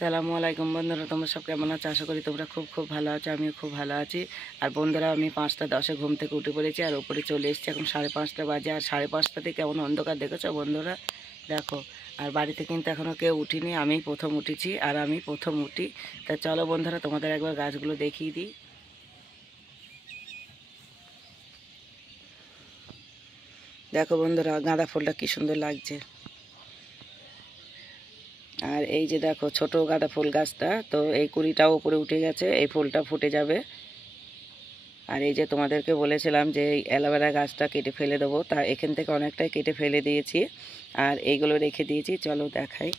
আসসালামু আলাইকুম বন্ধুরা, তোমরা সব কেমন আছো? আশা করি তোমরা খুব খুব ভালো আছো। আমিও খুব ভালো আছি। আর বন্ধুরা, আমি 5টা 10-এ ঘুম থেকে উঠে পড়েছি আর উপরে চলে এসেছি। এখন 5:30 বাজে। আর 5:30 কেমন অন্ধকার দেখেছো বন্ধুরা? দেখো। আর বাড়িতে কিন্তু এখনও কেউ উঠিনি, আমিই প্রথম উঠেছি আর আমি প্রথম উঠি। তা চলো বন্ধুরা, তোমাদের একবার গাছগুলো দেখিয়ে দিই। দেখো বন্ধুরা, গাঁদা ফুলটা কি সুন্দর লাগছে। আর এই যে দেখো ছোট গাঁদা ফুল গাছটা, তো এই কুড়িটাও উপরে উঠে গেছে, এই ফুলটা ফুটে যাবে। আর এই যে তোমাদেরকে বলেছিলাম যে এই অ্যালোভেরা গাছটা কেটে ফেলে দেবো, তা এখান থেকে অনেকটাই কেটে ফেলে দিয়েছি আর এইগুলো রেখে দিয়েছি। চলো দেখাই।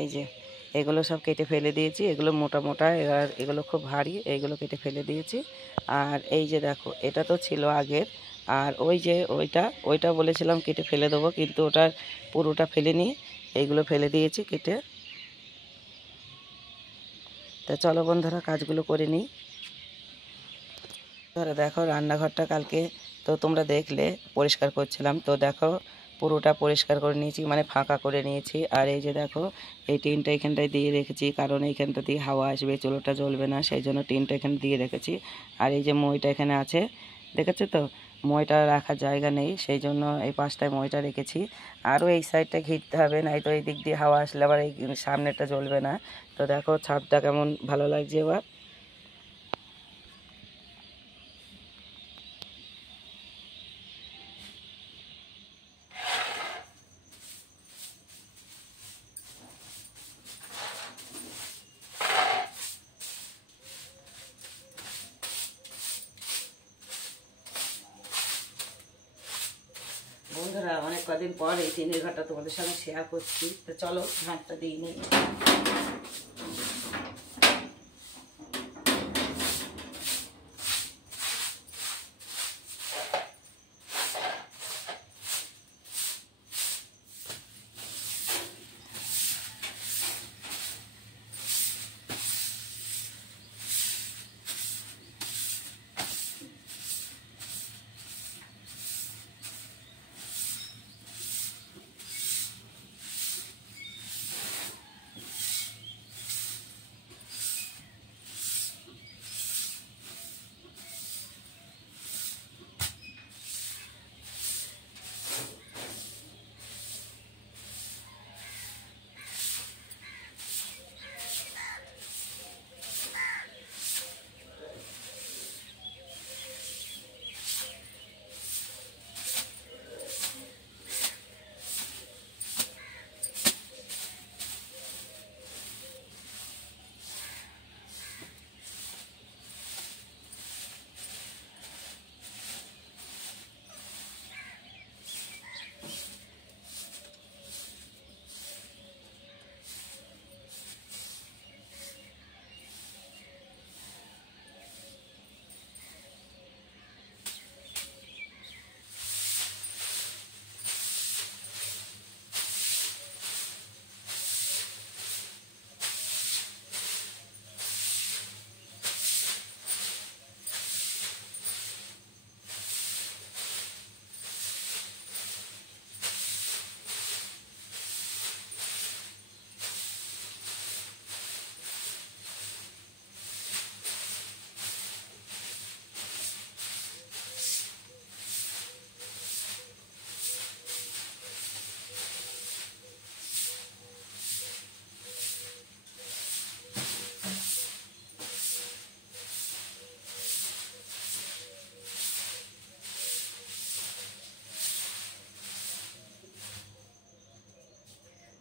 এই যে এগুলো সব কেটে ফেলে দিয়েছি, এগুলো মোটা মোটা, আর এগুলো খুব ভারী, এইগুলো কেটে ফেলে দিয়েছি। আর এই যে দেখো, এটা তো ছিল আগের। আর ওই যে ওইটা বলেছিলাম কেটে ফেলে দেবো, কিন্তু ওটার পুরোটা ফেলে নিয়ে এইগুলো ফেলে দিয়েছি কেটে। তা চলো বন্ধুরা, কাজগুলো করে নিই। ধরো দেখো, রান্নাঘরটা কালকে তো তোমরা দেখলে পরিষ্কার করছিলাম, তো দেখো পুরোটা পরিষ্কার করে নিয়েছি, মানে ফাঁকা করে নিয়েছি। আর এই যে দেখো, এই টিনটা এখানটায় দিয়ে রেখেছি, কারণ এইখানটা দিয়ে হাওয়া আসবে, চুলোটা জ্বলবে না, সেই জন্য টিনটা এখানে দিয়ে রেখেছি। আর এই যে মইটা এখানে আছে, দেখেছো তো, মইটা রাখার জায়গা নেই, সেই জন্য এই পাশটায় মইটা রেখেছি। আরও এই সাইডটা ঘিরতে হবে, নাই তো এই দিক দিয়ে হাওয়া আসলে আবার এই সামনেটা জ্বলবে না। তো দেখো ছাদটা কেমন ভালো লাগছে এবার। বন্ধুরা, অনেক কদিন পর এই টিনের ঘরটা তোমাদের সঙ্গে শেয়ার করছি। তো চলো ঝাঁটটা দিয়ে নিই।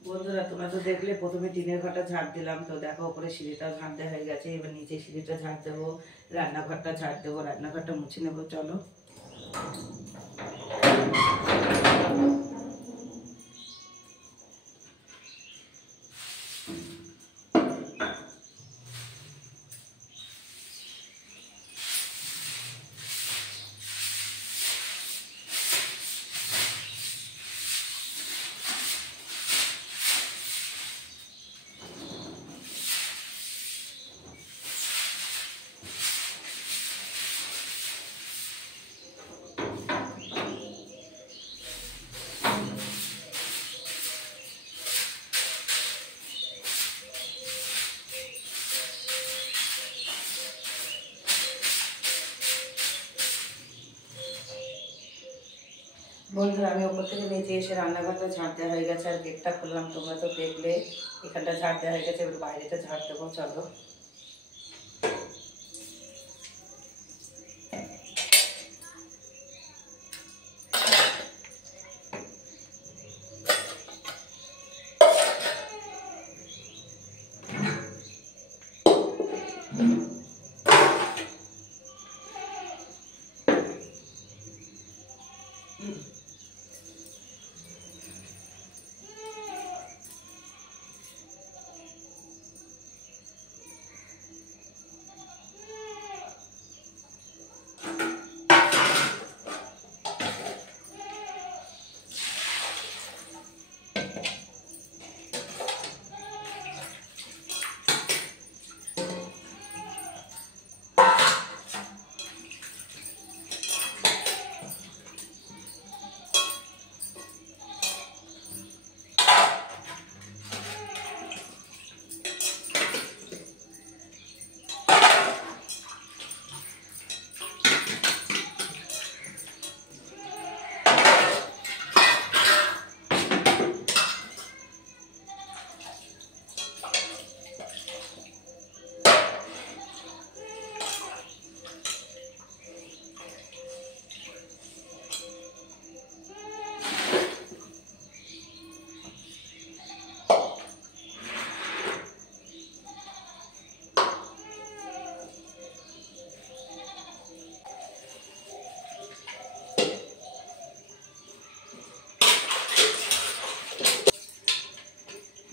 বন্ধুরা, তোমরা তো দেখলে প্রথমে টিনের ঘরটা ঝাড় দিলাম, তো দেখো উপরে সিঁড়িটাও ঝাড় দেওয়া হয়ে গেছে। এবার নিচে সিঁড়িটা ঝাড় দেবো, রান্নাঘরটা ঝাড় দেবো, রান্নাঘরটা মুছে নেবো। চলো। বন্ধুরা আমি ওপর থেকে নিচে এসে রান্নাঘরটা ঝাড় দেওয়া হয়ে গেছে আর গেটটা খুললাম, তোমরা তো দেখলে এখানটা ঝাড় দেওয়া হয়ে গেছে, এবার বাইরেটা ঝাড় দেবো। চলো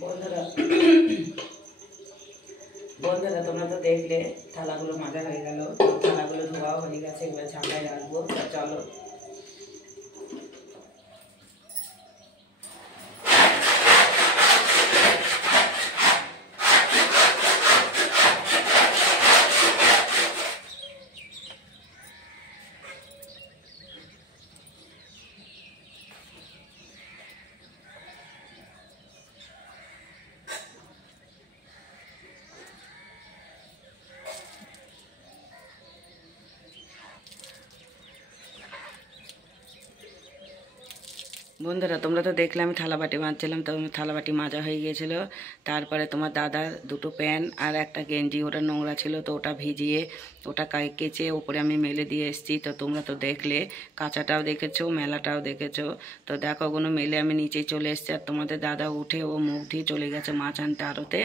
বন্ধুরা বন্ধুরা তোমরা তো দেখলে থালাগুলো মাজা হয়ে গেল, থালাগুলো ধোয়াও হয়ে গেছে, এবার ঝাঁকায় রাখবো। চলো বন্ধুরা তোমরা তো দেখলে আমি থালা বাটি মাজছিলাম, তো থালা বাটি মাজা হয়ে গিয়েছিল। তারপরে তোমার দাদার দুটো প্যান্ট আর একটা গেঞ্জি ওটা নোংরা ছিল, তো ওটা ভিজিয়ে ওটা কেচে ওপরে আমি মেলে দিয়ে এসেছি। তো তোমরা তো দেখলে কাঁচাটাও দেখেছো, মেলাটাও দেখেছো। তো দেখো ওগুলো মেলে আমি নিচেই চলে এসেছি, আর তোমাদের দাদা উঠে ও মুখ দিয়ে চলে গেছে মাছ আনতে আড়তে।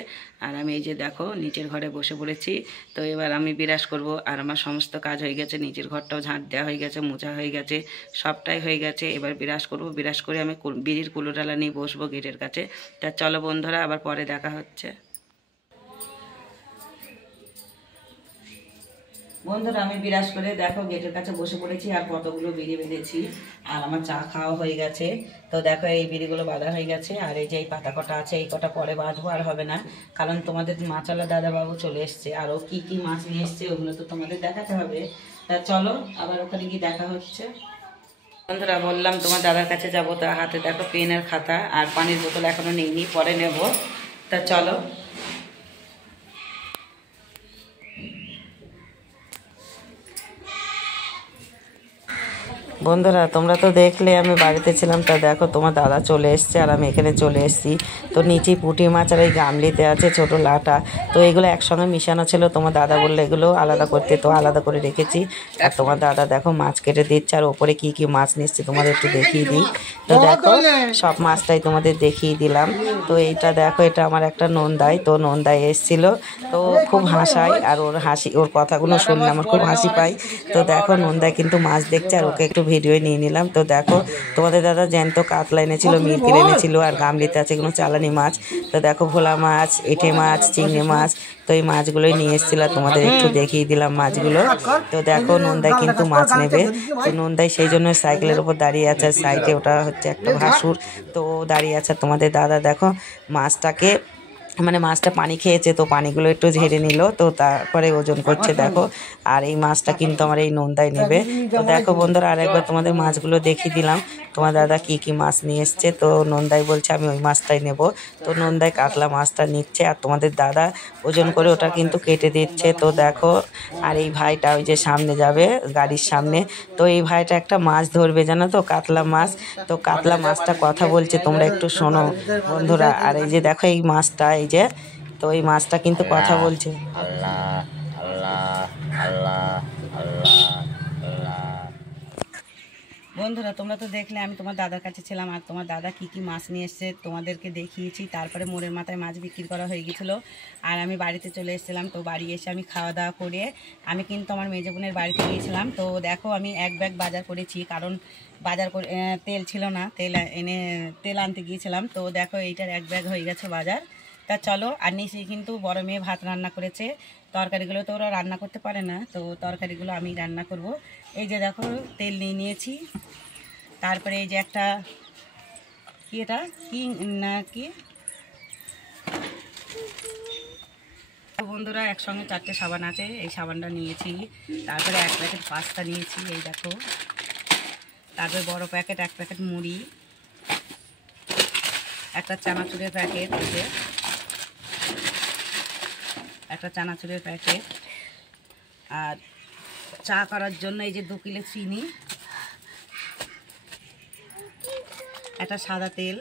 আর আমি এই যে দেখো নিচের ঘরে বসে পড়েছি। তো এবার আমি বিরাজ করব, আর আমার সমস্ত কাজ হয়ে গেছে, নিচের ঘরটাও ঝাঁট দেওয়া হয়ে গেছে, মোছা হয়ে গেছে, সবটাই হয়ে গেছে। এবার বিরাজ করব, বিরাজ করে আমি বিড়ির কুলোডালা নিয়ে বসবো গেটের কাছে। তা চলো বন্ধুরা আবার পরে দেখা হচ্ছে। বন্ধুরা আমি বিরাজ করে দেখো গেটের কাছে বসে পড়েছি, আর কতগুলো বিড়ি বেঁধেছি, আর আমার চা খাওয়া হয়ে গেছে। তো দেখো এই বিড়িগুলো বাঁধা হয়ে গেছে, আর এই যে এই পাতা কটা আছে এই কটা পরে বাঁধবো, আর হবে না, কারণ তোমাদের মাছওয়ালা দাদাবাবু চলে এসছে, আর ও কী কী মাছ নিয়ে এসছে ওগুলো তো তোমাদের দেখাতে হবে। তা চলো আবার ওখানে গিয়ে দেখা হচ্ছে। বন্ধুরা বললাম তোমার দাদার কাছে যাবো, তা হাতে দেখো পেনের খাতা আর পানির বোতল এখনো নিইনি, পরে নেব। তা চলো। বন্ধুরা তোমরা তো দেখলে আমি বাড়িতে ছিলাম, তা দেখো তোমার দাদা চলে এসছে আর আমি এখানে চলে এসেছি। তো নিচে পুঁটি মাছ আর এই গামলিতে আছে ছোট লাটা, তো এগুলো একসঙ্গে মিশানো ছিল, তোমার দাদা বললে এগুলো আলাদা করতে, তো আলাদা করে রেখেছি। আর তোমার দাদা দেখো মাছ কেটে দিচ্ছে, আর ওপরে কি কি মাছ নিচ্ছে তোমাদের একটু দেখিয়ে দিই। তো দেখো সব মাছটাই তোমাদের দেখিয়ে দিলাম। তো এইটা দেখো এটা আমার একটা নন্দাই, তো নন্দাই এসছিল, তো খুব হাসায়, আর ওর হাসি ওর কথাগুলো শুনলে আমার খুব হাসি পায়। তো দেখো নন্দাই কিন্তু মাছ দেখছে, আর ওকে একটু ভিডিও নিয়ে নিলাম। তো দেখো তোমাদের দাদা জ্যান্ত কাতলা এনেছিল, মিরকেল এনেছিল, আর গামলিতে আছে এগুলো চালানি মাছ। তো দেখো ভোলা মাছ, এঁঠে মাছ, চিংড়ি মাছ, তো এই মাছগুলোই নিয়ে এসেছিল, তোমাদের একটু দেখিয়ে দিলাম মাছগুলো। তো দেখো নন্দাই কিন্তু মাছ নেবে, তো নন্দাই সেই জন্য সাইকেলের উপর দাঁড়িয়ে আছে, সাইডে ওটা হচ্ছে একটা ভাসুর, তো দাঁড়িয়ে আছে। তোমাদের দাদা দেখো মাছটাকে মানে মাছটা পানি খেয়েছে, তো পানিগুলো একটু ঝেড়ে নিল, তো তারপরে ওজন করছে দেখো। আর এই মাছটা কিন্তু আমার এই নন্দাই নেবে। তো দেখো বন্ধুরা, আরেকবার তোমাদের মাছগুলো দেখিয়ে দিলাম তোমার দাদা কি কি মাছ নিয়ে এসছে। তো নন্দাই বলছে আমি ওই মাছটাই নেব। তো নন্দাই কাতলা মাছটা নিচ্ছে, আর তোমাদের দাদা ওজন করে ওটা কিন্তু কেটে দিচ্ছে। তো দেখো, আর এই ভাইটা ওই যে সামনে যাবে গাড়ির সামনে, তো এই ভাইটা একটা মাছ ধরবে জানো তো, কাতলা মাছ। তো কাতলা মাছটা কথা বলছে, তোমরা একটু শোনো বন্ধুরা। আর এই যে দেখো এই মাছটা, এই যে, তো এই মাছটা কিন্তু কথা বলছে। আল্লাহ আল্লাহ আল্লাহ আল্লাহ আল্লাহ। বন্ধুরা তোমরা তো দেখলে আমি তোমার দাদার কাছে ছিলাম, আর তোমার দাদা কি কি মাছ নিয়ে এসছে তোমাদেরকে দেখিয়েছি। তারপরে মোড়ের মাথায় মাছ বিক্রি করা হয়ে গেছিলো, আর আমি বাড়িতে চলে এসেছিলাম। তো বাড়ি এসে আমি খাওয়া দাওয়া করে আমি কিন্তু আমার মেজো বোনের বাড়িতে গিয়েছিলাম। তো দেখো আমি এক ব্যাগ বাজার করেছি, কারণ বাজার করে তেল ছিল না, তেল আনতে গিয়েছিলাম। তো দেখো এইটার এক ব্যাগ হয়ে গেছে বাজার। তা চলো, আর নিচে কিন্তু বড় মেয়ে ভাত রান্না করেছে। তরকারিগুলো তো ওরা রান্না করতে পারে না, তো তরকারিগুলো আমি রান্না করব। এই যে দেখো তেল নিয়ে নিয়েছি, তারপরে এই যে একটা কি, এটা কি না কি বন্ধুরা, একসঙ্গে 4টে সাবান আছে, এই সাবানটা নিয়েছি। তারপরে 1 প্যাকেট পাস্তা নিয়েছি, এই দেখো। তারপরে বড় প্যাকেট 1 প্যাকেট মুড়ি, একটা চানাচুরের প্যাকেট, এই যে একটা চানাচুরের প্যাকেট, আর চা করার জন্য এই যে 2 কিলো চিনি, একটা সাদা তেল।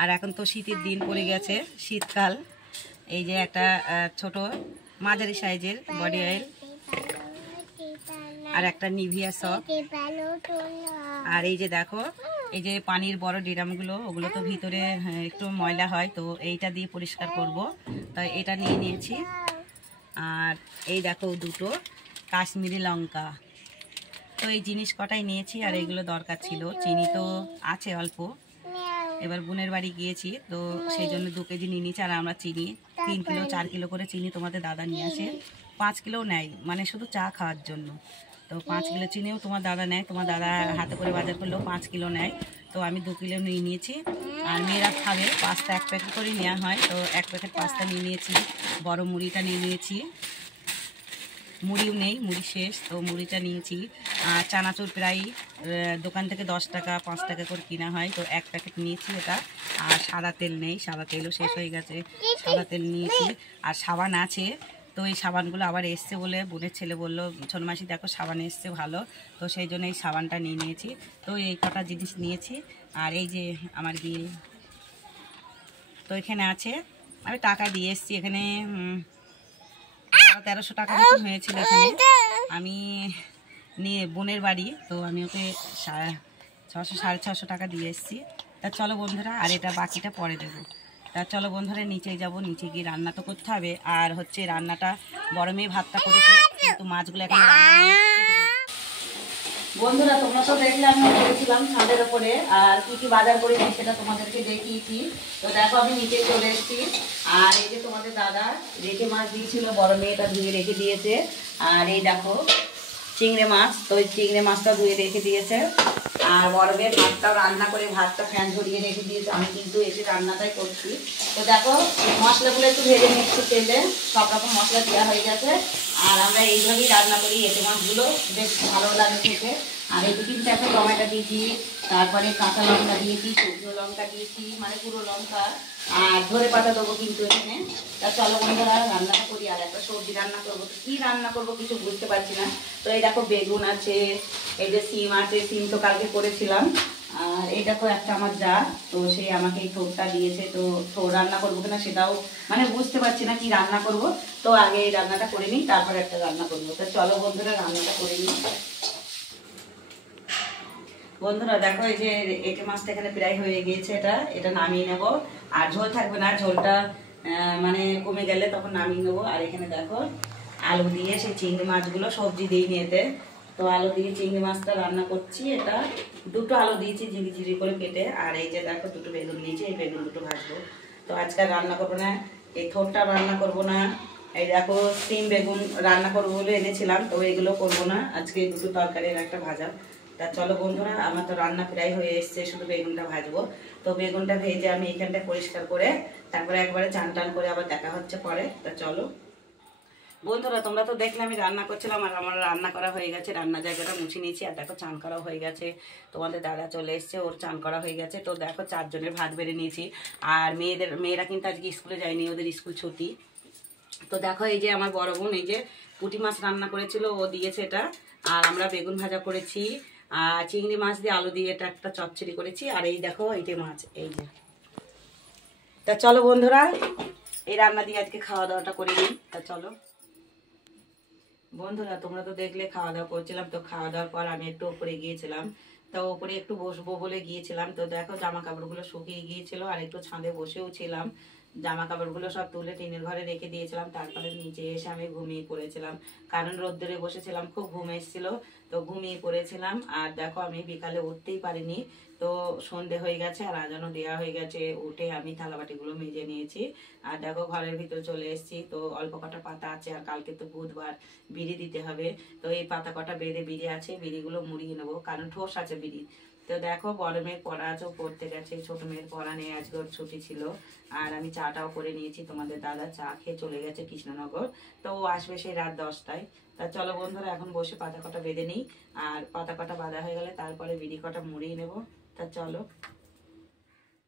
আর এখন তো শীতের দিন পড়ে গেছে, শীতকাল। এই যে একটা ছোট মাঝারি সাইজের বডি অয়েল, আর একটা নিভিয়া সপ। আর এই যে দেখো, এই যে পানির বড় ড্রামগুলো, ওগুলো তো ভিতরে একটু ময়লা হয়, তো এইটা দিয়ে পরিষ্কার করব, তাই এটা নিয়ে নিয়েছি। আর এই দেখো 2টো কাশ্মীরি লঙ্কা। তো এই জিনিস কটাই নিয়েছি, আর এইগুলো দরকার ছিল। চিনি তো আছে অল্প, এবার বোনের বাড়ি গিয়েছি, তো সেই জন্য 2 কেজি নিয়ে নিয়েছি। আর আমরা চিনি 3 কিলো 4 কিলো করে চিনি তোমাদের দাদা নিয়ে আসে, 5 কিলো নেয়, মানে শুধু চা খাওয়ার জন্য। তো 5 কিলো চিনিও তোমার দাদা নেয়, তোমার দাদা হাতে করে বাজার করলেও 5 কিলো নেয়। তো আমি 2 কিলো নিয়ে নিয়েছি। আর মেয়েরা খাবে, পাস্তা 1 প্যাকেট করে নেওয়া হয়, তো 1 প্যাকেট পাস্তা নিয়ে নিয়েছি। বড় মুড়িটা নিয়ে নিয়েছি, মুড়িও নেই, মুড়ি শেষ, তো মুড়িটা নিয়েছি। আর চানাচুর প্রায় দোকান থেকে 10 টাকা 5 টাকা করে কিনা হয়, তো 1 প্যাকেট নিয়েছি এটা। আর সাদা তেল নেই, সাদা তেলও শেষ হয়ে গেছে, সাদা তেল নিয়েছি। আর সাবান আছে, তো এই সাবানগুলো আবার এসছে বলে বোনের ছেলে বললো, ছোট মাসি দেখো সাবান এসছে ভালো, তো সেই জন্য এই সাবানটা নিয়ে নিয়েছি। তো এই কটা জিনিস নিয়েছি। আর এই যে আমার বিল, তো এখানে আছে, আমি টাকা দিয়ে এসছি। এখানে 1300 টাকা মতন হয়েছিল এখানে। আমি নিয়ে বোনের বাড়ি, তো আমি ওকে 600 650 টাকা দিয়ে এসেছি। তা চলো বন্ধুরা, আর এটা বাকিটা পরে দেবো। তা চলো বন্ধুরা, নিচেই যাব, নিচে গিয়ে রান্না তো করতে হবে। আর হচ্ছে রান্নাটা বড় মেয়ে ভাতটা করেছে, কিন্তু মাছগুলো এখন বন্ধুরা তোমরা তো দেখলে আমি করেছিলাম ছাদের উপরে, আর কি কি বাজার করেছি সেটা তোমাদেরকে দেখিয়েছি। তো দেখো আমি নিচে চলে এসেছি। আর এই যে তোমাদের দাদা রেখে মাছ দিয়েছিল, বড় মেয়েটা ধুয়ে রেখে দিয়েছে। আর এই দেখো চিংড়ি মাছ, তো ওই চিংড়ি মাছটা ধুয়ে রেখে দিয়েছে। আর বড় মেয়ে ভাতটাও রান্না করে ভাতটা ফ্যান ঝরিয়ে রেখে দিয়েছে, আমি কিন্তু এসে রান্নাটাই করছি। তো দেখো মশলাগুলো একটু ভেজে নিচ্ছি তেলে, সব রকম মশলা দেওয়া হয়ে গেছে। আর আমরা এইভাবেই রান্না করি, এঁচো মাছগুলো বেশ ভালো লাগে খেতে। আর এই 2-3 একটা টমেটো দিয়েছি, তারপরে কাঁচা লঙ্কা দিয়েছি, শুকনো লঙ্কা দিয়েছি, মানে পুরো লঙ্কা। আর ধরে পাতা দেবো কিন্তু এখানে। তা চলো বন্ধুরা রান্নাটা করি। আর একটা সবজি রান্না করবো, তো কী রান্না করবো কিছু বুঝতে পারছি না। তো এই দেখো বেগুন আছে, এই যে সিম আছে, সিম তো কালকে করেছিলাম। আর এই দেখো একটা আমার যা, তো সে আমাকে এই ঠোঁটটা দিয়েছে, তো ঠোঁট রান্না করবো কিনা সেটাও মানে বুঝতে পারছি না কি রান্না করব। তো আগে এই রান্নাটা করে নিই, তারপরে একটা রান্না করবো। তো চলো বন্ধুরা রান্নাটা করে নিই। বন্ধুরা দেখো এই যে এঁটে মাছটা এখানে প্রায় হয়ে গিয়েছে, এটা নামিয়ে নেব। আর ঝোল থাকবে না, ঝোলটা মানে কমে গেলে তখন নামিয়ে নেবো। আর এখানে দেখো আলু দিয়ে সেই চিংড়ি মাছগুলো সবজি দিই নিয়েতে, তো আলু দিয়ে চিংড়ি মাছটা রান্না করছি। এটা 2টো আলু দিয়েছি ঝিরি ঝিরি করে কেটে। আর এই যে দেখো 2টো বেগুন নিয়েছি, এই বেগুন 2টো ভাজবো। তো আজকে রান্না করবো না, এই ঠোঁটটা রান্না করবো না। এই দেখো সিম বেগুন রান্না করবো বলে এনেছিলাম, তো এগুলো করবো না আজকে, 2টো তরকারি আর একটা ভাজা। তা চলো বন্ধুরা, আমার তো রান্না প্রায় হয়ে এসছে, শুধু বেগুনটা ভাজবো। তো বেগুনটা ভেজে আমি এখানটা পরিষ্কার করে তারপরে একবারে চান টান করে আবার দেখা হচ্ছে পরে। তা চলো বন্ধুরা, তোমরা তো দেখলে আমি রান্না করছিলাম, আর আমার রান্না করা হয়ে গেছে, রান্না জায়গাটা মুছে নিয়েছি, আর দেখো চান করা হয়ে গেছে। তোমাদের দাদা চলে এসছে, ওর চান করা হয়ে গেছে। তো দেখো 4 জনের ভাত বেড়ে নিয়েছি। আর মেয়েরা কিন্তু আজকে স্কুলে যায়নি, ওদের স্কুল ছুটি। তো দেখো এই যে আমার বড় বোন এই যে পুঁটি মাছ রান্না করেছিল, ও দিয়েছে এটা। আর আমরা বেগুন ভাজা করেছি, আর চিংড়ি মাছ দিয়ে আলু দিয়ে এটা একটা চচ্চড়ি করেছি। আর এই দেখো এই যে মাছ, এই যে। তা চলো বন্ধুরা, এই রান্না দিয়ে আজকে খাওয়া দাওয়াটা করে নিই। তা চলো বন্ধুরা, তোমরা তো দেখলে খাওয়া দাওয়া করছিলাম। তো খাওয়া দাওয়ার পর আমি একটু উপরে গিয়েছিলাম। তো উপরে একটু বসবো বলে গিয়েছিলাম। তো দেখো জামা কাপড়গুলো শুকিয়ে গিয়েছিল, আর একটু ছাদে বসেও ছিলাম। জামা কাপড়গুলো সব তুলে টিনের ঘরে রেখে দিয়েছিলাম। তারপরে নিচে এসে আমি ঘুমিয়ে পড়েছিলাম, কারণ রোদ্দুরে বসেছিলাম, খুব ঘুম এসেছিল। তো ঘুমিয়ে পড়েছিলাম। আর দেখো আমি বিকালে উঠতেই পারিনি। তো সন্ধে হয়ে গেছে, আর আজানও দেওয়া হয়ে গেছে। উঠে আমি থালাবাটিগুলো মেজে নিয়েছি। আর দেখো ঘরের ভিতর চলে এসেছি। তো অল্প কটা পাতা আছে, আর কালকে তো বুধবার, বিড়ি দিতে হবে। তো এই পাতা কটা বেড়ে বিড়ি আছে, বিড়িগুলো মুড়িয়ে নেবো, কারণ ঠোস আছে বিড়ি। তো দেখো বড় মেয়ের পড়া আছে, ও পড়তে গেছে। ছোট মেয়ের পড়া নেই, আজকে ওর ছুটি ছিল। আর আমি চাটাও করে নিয়েছি, তোমাদের দাদা চা খেয়ে চলে গেছে কৃষ্ণনগর। তো ও আসবে সেই রাত 10টায়। তা চলো বন্ধুরা, এখন বসে পাতা কটা বেঁধে নিই। আর পাতা কটা বাঁধা হয়ে গেলে তারপরে বিড়ি কটা মুড়িয়ে নেবো। তা চলো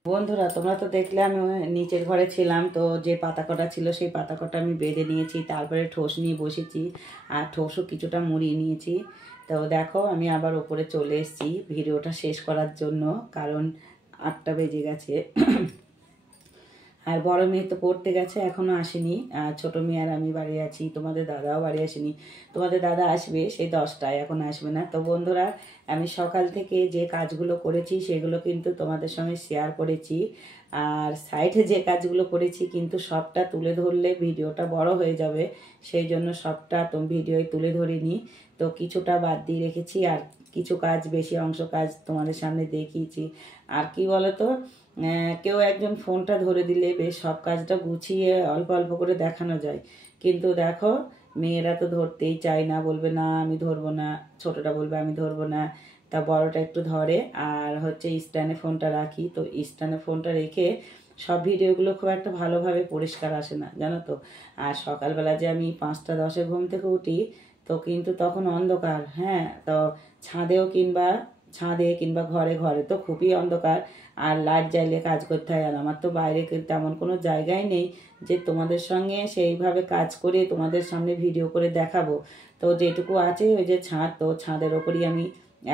বন্ধুরা, তোমরা তো দেখলে আমি নিচের ঘরে ছিলাম। তো যে পাতা কটা ছিল সেই পাতা কটা আমি বেঁধে নিয়েছি, তারপরে ঠোস নিয়ে বসেছি। আর ঠোসও কিছুটা মুড়িয়ে নিয়েছি। তো দেখো আমি আবার ওপরে চলে এসেছি ভিডিওটা শেষ করার জন্য, কারণ 8টা বেজে গেছে। আর বড় মেয়ে তো পড়তে গেছে, এখনো আসেনি। আর ছোট মেয়ে আর আমি বাড়ি আছি, তোমাদের দাদাও বাড়ি আসেনি। তোমাদের দাদা আসবে সেই 10টায়, এখন আসবে না। তো বন্ধুরা, আমি সকাল থেকে যে কাজগুলো করেছি সেগুলো কিন্তু তোমাদের সঙ্গে শেয়ার করেছি। আর সাইডে যে কাজগুলো করেছি কিন্তু সবটা তুলে ধরলে ভিডিওটা বড় হয়ে যাবে, সেই জন্য সবটা ভিডিওয় তুলে ধরিনি। তো কিছুটা বাদ দিয়ে রেখেছি, আর কিছু কাজ, বেশি অংশ কাজ তোমাদের সামনে দেখিয়েছি। আর কি বলতো, কেউ একজন ফোনটা ধরে দিলে বেশ সব কাজটা গুছিয়ে অল্প অল্প করে দেখানো যায়। কিন্তু দেখো মেয়েরা তো ধরতেই চায় না, বলবে না আমি ধরবো না, ছোটটা বলবে আমি ধরবো না। তা বড়টা একটু ধরে, আর হচ্ছে স্ট্যান্ডে ফোনটা রাখি। তো স্ট্যান্ডে ফোনটা রেখে সব ভিডিওগুলো খুব একটা ভালোভাবে পরিষ্কার আসে না, জানো তো। আর সকালবেলা যে আমি 5টা 10-এ ঘুম থেকে উঠি, তো কিন্তু তখন অন্ধকার, হ্যাঁ। তো ছাদে কিংবা ঘরে ঘরে তো খুবই অন্ধকার, আর লাইট জ্বালিয়ে কাজ করতে হয়। আর আমার তো বাইরে তেমন কোনো জায়গায় নেই যে তোমাদের সঙ্গে সেইভাবে কাজ করে তোমাদের সামনে ভিডিও করে দেখাবো। তো যেটুকু আছে ওই যে ছাদ, তো ছাদের ওপরই আমি,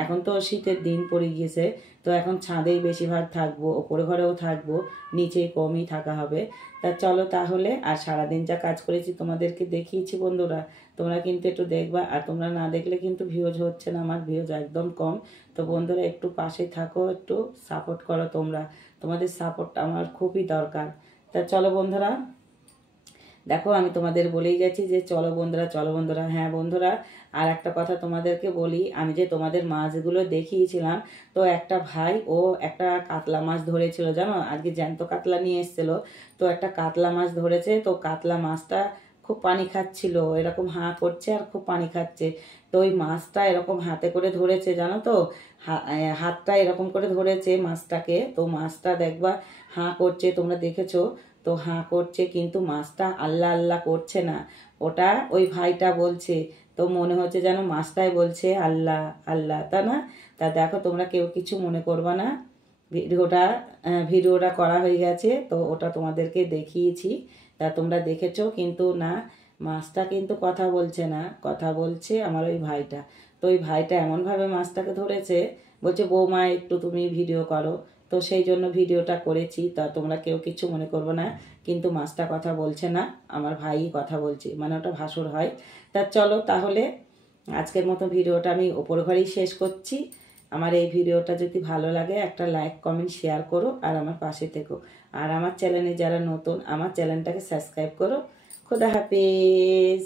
এখন তো শীতের দিন পড়ে গিয়েছে, তো এখন ছাদেই বেশিরভাগ থাকবো, ওপরে ঘরেও থাকবো, নিচে কমই থাকা হবে। তা চলো তাহলে, আর সারাদিন যা কাজ করেছি তোমাদেরকে দেখিয়েছি বন্ধুরা, তোমরা কিন্তু একটু দেখবা। আর তোমরা না দেখলে কিন্তু ভিউজ হচ্ছে না, আমার ভিউজ একদম কম। তো বন্ধুরা একটু পাশে থাকো, একটু সাপোর্ট করো তোমরা, তোমাদের সাপোর্ট আমার খুবই দরকার। তা চলো বন্ধুরা, দেখো আমি তোমাদের বলেই যাচ্ছি যে চলো বন্ধুরা, চলো বন্ধুরা। হ্যাঁ বন্ধুরা, আর একটা কথা তোমাদেরকে বলি, আমি যে তোমাদের মাছগুলো দেখিয়েছিলাম, তো একটা ভাই ও একটা কাতলা মাছ ধরেছিল, জানো, আজকে জ্যান্ত কাতলা নিয়ে এসেছিল। তো একটা কাতলা মাছ ধরেছে, তো কাতলা মাছটা খুব পানি খাচ্ছিল, এরকম হাঁ করছে আর খুব পানি খাচ্ছে। তো ওই মাছটা এরকম হাতে করে ধরেছে, জানো তো, হাতটা এরকম করে ধরেছে মাছটাকে। তো মাছটা দেখবা হাঁ করছে, তোমরা দেখেছো। তো হাঁ করছে, কিন্তু মাছটা আল্লাহ আল্লাহ করছে না, ওটা ওই ভাইটা বলছে। তো মনে হচ্ছে যেন মাছটাই বলছে আল্লাহ আল্লাহ, তা না। তা দেখো তোমরা কেউ কিছু মনে করবা না, ভিডিওটা করা হয়ে গেছে, তো ওটা তোমাদেরকে দেখিয়েছি। তা তোমরা দেখেছো, কিন্তু না, মাছটা কিন্তু কথা বলছে না, কথা বলছে আমার ওই ভাইটা। তো ওই ভাইটা এমনভাবে মাছটাকে ধরেছে, বলছে বৌমা একটু তুমি ভিডিও করো। তো সেই জন্য ভিডিওটা করেছি। তা তোমরা কেউ কিছু মনে করবো না, কিন্তু মাছটা কথা বলছে না, আমার ভাইই কথা বলছে, মানে ওটা ভাসুর হয়। তা চলো তাহলে আজকের মতো ভিডিওটা আমি ওপর ঘরেই শেষ করছি। আমার এই ভিডিওটা যদি ভালো লাগে একটা লাইক কমেন্ট শেয়ার করো, আর আমার পাশে থেকো। আর আমার চ্যানেলে যারা নতুন, আমার চ্যানেলটাকে সাবস্ক্রাইব করো। খোদা হাফেজ।